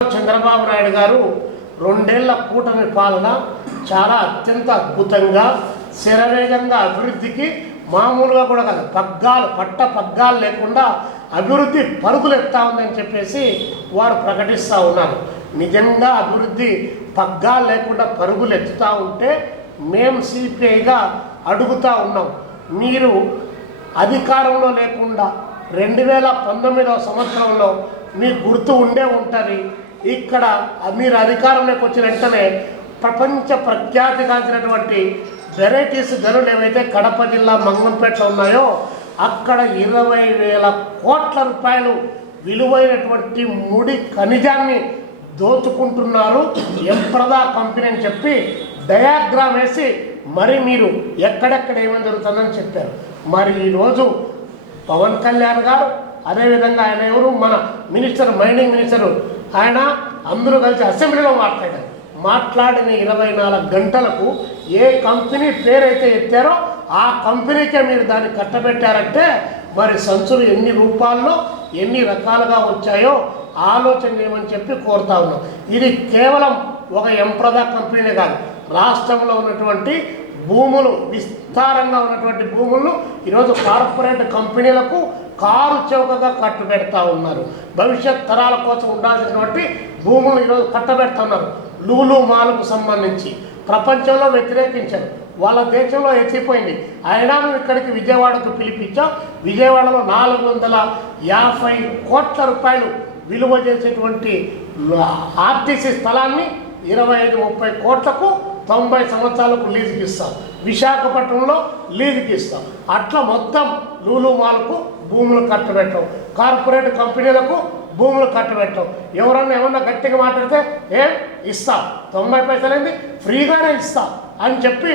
చంద్రబాబు నాయుడు గారు రెండేళ్ల కూటమి పాలన చాలా అత్యంత అద్భుతంగా శరవేగంగా అభివృద్ధికి మామూలుగా కూడా కాదు పగ్గాలు లేకుండా అభివృద్ధి పరుగులు ఎత్తా ఉందని చెప్పేసి వారు ప్రకటిస్తూ ఉన్నారు. నిజంగా అభివృద్ధి పగ్గాలు లేకుండా పరుగులు ఎత్తుతూ ఉంటే మేము సిపిఐగా అడుగుతూ ఉన్నాం. మీరు అధికారంలో లేకుండా 2019వ సంవత్సరంలో మీకు గుర్తు ఉండే ఉంటుంది. ఇక్కడ మీరు అధికారంలోకి వచ్చిన వెంటనే ప్రపంచ ప్రఖ్యాతిగాంచినటువంటి వెరైటీస్ గనులు ఏవైతే కడప జిల్లా మంగంపేటలో ఉన్నాయో అక్కడ 20,000 కోట్ల రూపాయలు విలువైనటువంటి ముడి ఖనిజాన్ని దోచుకుంటున్నారు ఎంప్రదా కంపెనీ అని చెప్పి డయాగ్రామ్ వేసి మరి మీరు ఎక్కడెక్కడ ఏమని జరుగుతుందని చెప్పారు. మరి ఈరోజు పవన్ కళ్యాణ్ గారు అదేవిధంగా ఆయన ఎవరు మన మినిస్టర్ మైనింగ్ మినిస్టరు ఆయన అందరూ కలిసి అసెంబ్లీలో మాట్లాడిన 24 గంటలకు ఏ కంపెనీ పేరైతే ఎత్తారో ఆ కంపెనీకే మీరు దాన్ని కట్టబెట్టారంటే మరి సంచులు ఎన్ని రూపాల్లో ఎన్ని రకాలుగా వచ్చాయో ఆలోచన చేయమని చెప్పి కోరుతా ఉన్నాం. ఇది కేవలం ఒక ఎంప్రదా కంపెనీనే కాదు, రాష్ట్రంలో ఉన్నటువంటి భూములు విస్తారంగా ఉన్నటువంటి భూములను ఈరోజు కార్పొరేట్ కంపెనీలకు కారు చౌకగా కట్టబెడతా ఉన్నారు. భవిష్యత్ తరాల కోసం ఉండాల్సినటువంటి భూములు ఈరోజు కట్టబెడుతున్నారు. లూలు మాల్కు సంబంధించి ప్రపంచంలో వ్యతిరేకించారు, వాళ్ళ దేశంలో ఎత్తిపోయింది. అయినా ఇక్కడికి విజయవాడకు పిలిపించాం. విజయవాడలో 450 కోట్ల రూపాయలు విలువ చేసేటువంటి ఆర్టీసీ స్థలాన్ని 25-30 కోట్లకు 90 సంవత్సరాలకు లీజుకి ఇస్తాం. విశాఖపట్నంలో లీజుకి ఇస్తాం. అట్లా మొత్తం లూలు మాల్కు భూములు కట్టబెట్టం, కార్పొరేట్ కంపెనీలకు భూములు కట్టబెట్టం. ఎవరన్నా ఏమన్నా గట్టిగా మాట్లాడితే ఇస్తాం, 90 పైసలైంది ఫ్రీగానే ఇస్తాం అని చెప్పి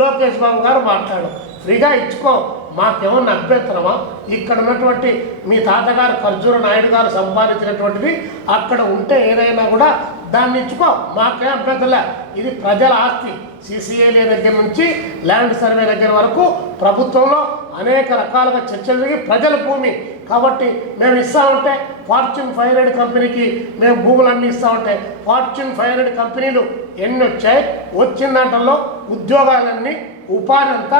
లోకేష్ బాబు గారు మాట్లాడు. ఫ్రీగా ఇచ్చుకో, మాకేమన్నా అభ్యంతరమా? ఇక్కడ ఉన్నటువంటి మీ తాతగారు ఖర్జూర నాయుడు గారు సంపాదించినటువంటిది అక్కడ ఉంటే ఏదైనా కూడా దాన్ని ఇచ్చుకో, మాకే అభ్యంతరలే. ఇది ప్రజల ఆస్తి. సిసిఏలే దగ్గర నుంచి ల్యాండ్ సర్వే దగ్గర వరకు ప్రభుత్వంలో అనేక రకాలుగా చర్చలు జరిగి ప్రజల భూమి కాబట్టి మేము ఇస్తామంటే ఫార్చ్యూన్ 500 కంపెనీకి మేము భూములన్నీ ఇస్తామంటే ఫార్చ్యూన్ 500 కంపెనీలు ఎన్ని వచ్చాయి? వచ్చిన దాంట్లో ఉద్యోగాలన్నీ, ఉపాధి ఎంత,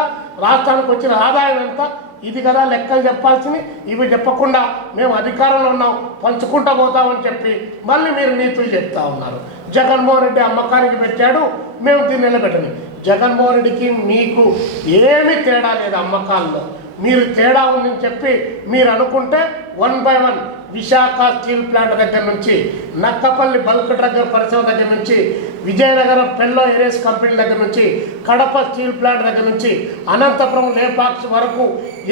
రాష్ట్రానికి వచ్చిన ఆదాయం ఎంత, ఇది కదా లెక్కలు చెప్పాల్సింది. ఇవి చెప్పకుండా మేము అధికారంలో ఉన్నాం పంచుకుంటా పోతామని చెప్పి మళ్ళీ మీరు నీతులు చెప్తా ఉన్నారు. జగన్మోహన్ రెడ్డి అమ్మకానికి పెట్టాడు, మేము దీన్ని నిలబెట్టని. జగన్మోహన్ రెడ్డికి మీకు ఏమీ తేడా లేదు అమ్మకాల్లో. మీరు తేడా ఉందని చెప్పి మీరు అనుకుంటే 1 by 1 విశాఖ స్టీల్ ప్లాంట్ దగ్గర నుంచి, నక్కపల్లి బల్క్ డ్రగ్ పరిశ్రమ దగ్గర నుంచి, విజయనగరం పెల్లో ఏరియస్ కంపెనీ దగ్గర నుంచి, కడప స్టీల్ ప్లాంట్ దగ్గర నుంచి, అనంతపురం లేపాక్షి వరకు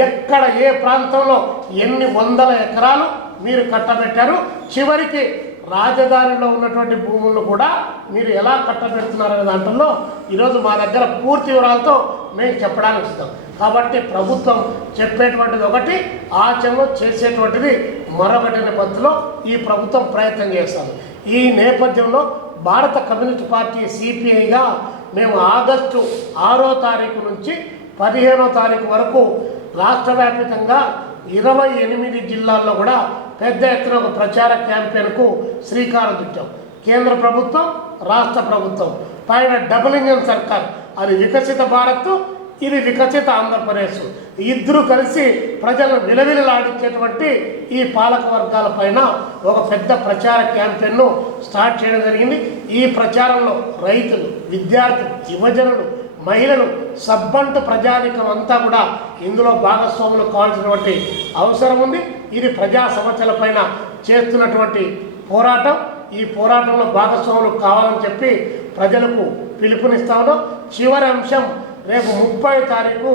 ఎక్కడ ఏ ప్రాంతంలో ఎన్ని వందల ఎకరాలు మీరు కట్టబెట్టారు. చివరికి రాజధానిలో ఉన్నటువంటి భూములను కూడా మీరు ఎలా కట్టబెడుతున్నారనే దాంట్లో ఈరోజు మా దగ్గర పూర్తి వివరాలతో మేము చెప్పడానికి ఇస్తాం. కాబట్టి ప్రభుత్వం చెప్పేటువంటిది ఒకటి, ఆచరణలో చేసేటువంటిది మరొకటి పద్ధతిలో ఈ ప్రభుత్వం ప్రయత్నం చేస్తుంది. ఈ నేపథ్యంలో భారత కమ్యూనిస్ట్ పార్టీ సిపిఐగా మేము ఆగస్టు 6వ తారీఖు నుంచి 15వ తారీఖు వరకు రాష్ట్ర వ్యాప్తంగా 28 జిల్లాల్లో కూడా పెద్ద ఎత్తున ఒక ప్రచార క్యాంపెయిన్కు శ్రీకారం చుట్టాం. కేంద్ర ప్రభుత్వం, రాష్ట్ర ప్రభుత్వం పైన డబుల్ ఇంజన్ సర్కార్, అది వికసిత భారత్, ఇది వికసిత ఆంధ్రప్రదేశ్, ఇద్దరు కలిసి ప్రజలను విలవిలలాడించేటువంటి ఈ పాలక వర్గాల పైన ఒక పెద్ద ప్రచార క్యాంపెయిన్ను స్టార్ట్ చేయడం జరిగింది. ఈ ప్రచారంలో రైతులు, విద్యార్థులు, యువజనులు, మహిళలు, సబ్బంటు ప్రజానికం అంతా కూడా ఇందులో భాగస్వాములు కావాల్సినటువంటి అవసరం ఉంది. ఇది ప్రజా సమస్యల పైన చేస్తున్నటువంటి పోరాటం. ఈ పోరాటంలో భాగస్వాములు కావాలని చెప్పి ప్రజలకు పిలుపునిస్తా ఉన్నాం. చివరి అంశం రేపు 30వ తారీఖు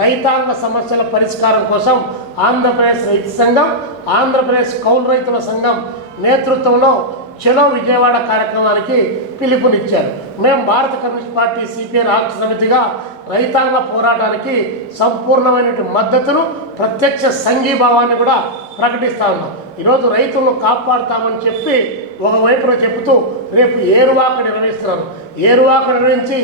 రైతాంగ సమస్యల పరిష్కారం కోసం ఆంధ్రప్రదేశ్ రైతు సంఘం, ఆంధ్రప్రదేశ్ కౌలు రైతుల సంఘం నేతృత్వంలో చలో విజయవాడ కార్యక్రమానికి పిలుపునిచ్చారు. మేము భారత కమ్యూనిస్ట్ పార్టీ సిపిఐ రాష్ట్ర సమితిగా రైతాంగ పోరాటానికి సంపూర్ణమైనటువంటి మద్దతును, ప్రత్యక్ష సంఘీభావాన్ని కూడా ప్రకటిస్తూ ఉన్నాం. ఈరోజు రైతులను కాపాడుతామని చెప్పి ఒకవైపున చెబుతూ రేపు ఏరువాక నిర్వహిస్తున్నాను. ఏరువాక నిర్వహించి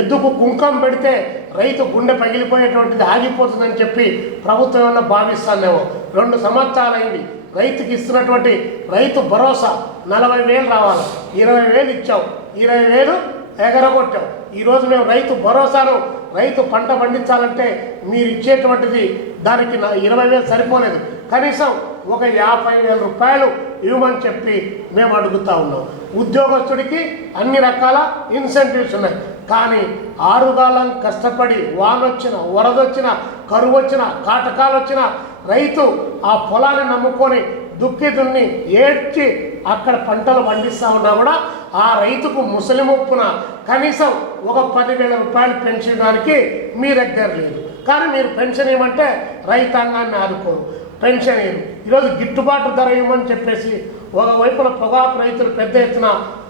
ఎద్దుకు కుంకం పెడితే రైతు గుండె పగిలిపోయేటువంటిది ఆగిపోతుందని చెప్పి ప్రభుత్వం ఏమన్నా భావిస్తానేమో. 2 సంవత్సరాలైంది రైతుకి ఇస్తున్నటువంటి రైతు భరోసా 40,000 రావాలి, 20,000 ఇచ్చావు, 20,000 ఎగరగొట్టావు. ఈరోజు మేము రైతు భరోసాను రైతు పంట పండించాలంటే మీరు ఇచ్చేటువంటిది దానికి 20,000 సరిపోలేదు, కనీసం ఒక 50,000 రూపాయలు ఇవ్వమని చెప్పి మేము అడుగుతూ ఉన్నాం. ఉద్యోగస్తుడికి అన్ని రకాల ఇన్సెంటివ్స్ ఉన్నాయి, కానీ ఆరుగాలం కష్టపడి వానొచ్చిన, వరదొచ్చిన, కరువు వచ్చిన, కాటకాలు వచ్చిన రైతు ఆ పొలాన్ని నమ్ముకొని దుక్కి దున్ని ఏడ్చి అక్కడ పంటలు పండిస్తూ ఉన్నా కూడా ఆ రైతుకు ముసలి ముప్పున కనీసం ఒక 10,000 రూపాయలు పెన్షన్ ఇవ్వడానికి మీ దగ్గర లేదు. కానీ మీరు పెన్షన్ ఇవ్వమంటే రైతాంగాన్ని ఆదుకోరు, పెన్షన్ ఇవ్వరు. ఈరోజు గిట్టుబాటు ధర ఇవ్వమని చెప్పేసి ఒకవైపున పొగాకు రైతులు పెద్ద ఎత్తున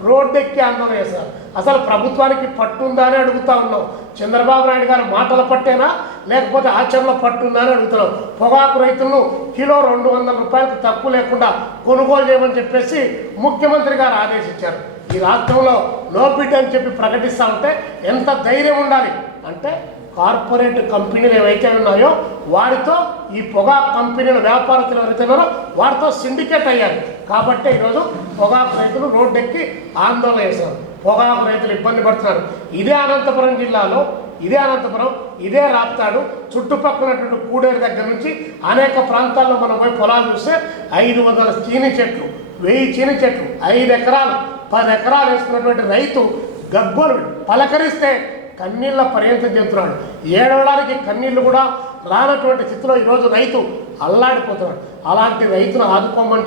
రోడ్డెక్కి ఆందోళన చేస్తారు. అసలు ప్రభుత్వానికి పట్టుందా అని అడుగుతా ఉన్నాం. చంద్రబాబు నాయుడు గారు మాటల పట్టేనా లేకపోతే ఆచరణలో పట్టుందా అని అడుగుతున్నాం. పొగాకు రైతులను కిలో 200 రూపాయలకు తక్కువ లేకుండా కొనుగోలు చేయమని చెప్పేసి ముఖ్యమంత్రి గారు ఆదేశించారు. ఈ రాష్ట్రంలో నో బిడ్ అని చెప్పి ప్రకటిస్తూ ఉంటే ఎంత ధైర్యం ఉండాలి అంటే, కార్పొరేట్ కంపెనీలు ఏవైతే ఉన్నాయో వారితో ఈ పొగాకు కంపెనీల వ్యాపారస్తులు ఎవరైతే ఉన్నారో వారితో సిండికేట్ అయ్యారు. కాబట్టి ఈరోజు పొగాకు రైతులు రోడ్డెక్కి ఆందోళన చేశారు, పొగాకు రైతులు ఇబ్బంది పడుతున్నారు. ఇదే అనంతపురం జిల్లాలో, ఇదే రాప్తాడు చుట్టుపక్కల కూడేరు దగ్గర నుంచి అనేక ప్రాంతాల్లో మనం పోయి పొలాలు చూస్తే 500 చీని చెట్లు, 1000 చీని చెట్లు, 5 ఎకరాలు 10 ఎకరాలు వేసుకున్నటువంటి రైతు గగ్గోలు పలకరిస్తే కన్నీళ్ళ పర్యంతం చెబుతున్నాడు. ఏడవడానికి కన్నీళ్లు కూడా రానటువంటి స్థితిలో ఈరోజు రైతు అల్లాడిపోతున్నాడు. అలాంటి రైతును ఆదుకోమని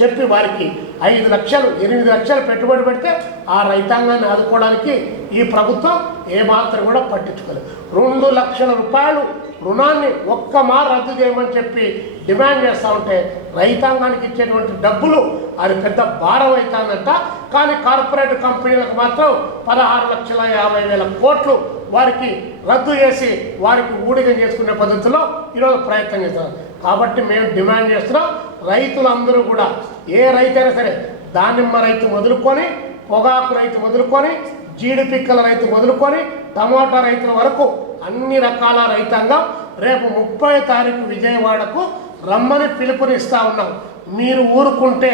చెప్పి వారికి 5 లక్షలు 8 లక్షలు పెట్టుబడి పెడితే ఆ రైతాంగాన్ని ఆదుకోవడానికి ఈ ప్రభుత్వం ఏమాత్రం కూడా పట్టించుకోలేదు. 2 లక్షల రూపాయలు రుణాన్ని ఒక్కమారు రద్దు చేయమని చెప్పి డిమాండ్ చేస్తూ ఉంటే రైతాంగానికి ఇచ్చేటువంటి డబ్బులు అది పెద్ద భారం అవుతుందంట. కానీ కార్పొరేట్ కంపెనీలకు మాత్రం 16,50,000 కోట్లు వారికి రద్దు చేసి వారికి ఊడిగం చేసుకునే పద్ధతిలో ఈరోజు ప్రయత్నం చేస్తున్నారు. కాబట్టి మేము డిమాండ్ చేస్తున్నాం, రైతులందరూ కూడా ఏ రైతైనా సరే, దానిమ్మ రైతు మొదలుకొని, పొగాకు రైతు మొదలుకొని, జీడి పిక్కల రైతు మొదలుకొని, టమోటా రైతుల వరకు అన్ని రకాల రైతాంగం రేపు 30వ తారీఖు విజయవాడకు రమ్మని పిలుపునిస్తూ ఉన్నాం. మీరు ఊరుకుంటే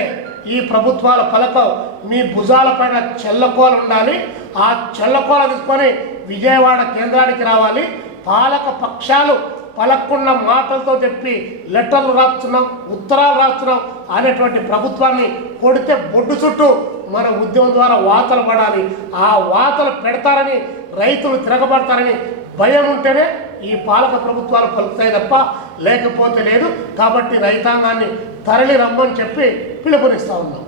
ఈ ప్రభుత్వాల పలకం మీ భుజాలపైన చెల్లకోలు ఉండాలి. ఆ చెల్లకోల తీసుకొని విజయవాడ కేంద్రానికి రావాలి. పాలక పక్షాలు పలక్కున్న మాటలతో చెప్పి లెటర్లు రాస్తున్నాం, ఉత్తరాలు రాస్తున్నాం అనేటువంటి ప్రభుత్వాన్ని కొడితే బొడ్డు చుట్టూ మన ఉద్యమం ద్వారా వాతలు పడాలి. ఆ వాతలు పెడతారని, రైతులు తిరగబడతారని భయం ఉంటేనే ఈ పాలక ప్రభుత్వాలు పలుకుతాయి తప్ప లేకపోతే లేదు. కాబట్టి రైతాంగాన్ని తరలి రమ్మని చెప్పి పిలుపునిస్తూ ఉన్నాం.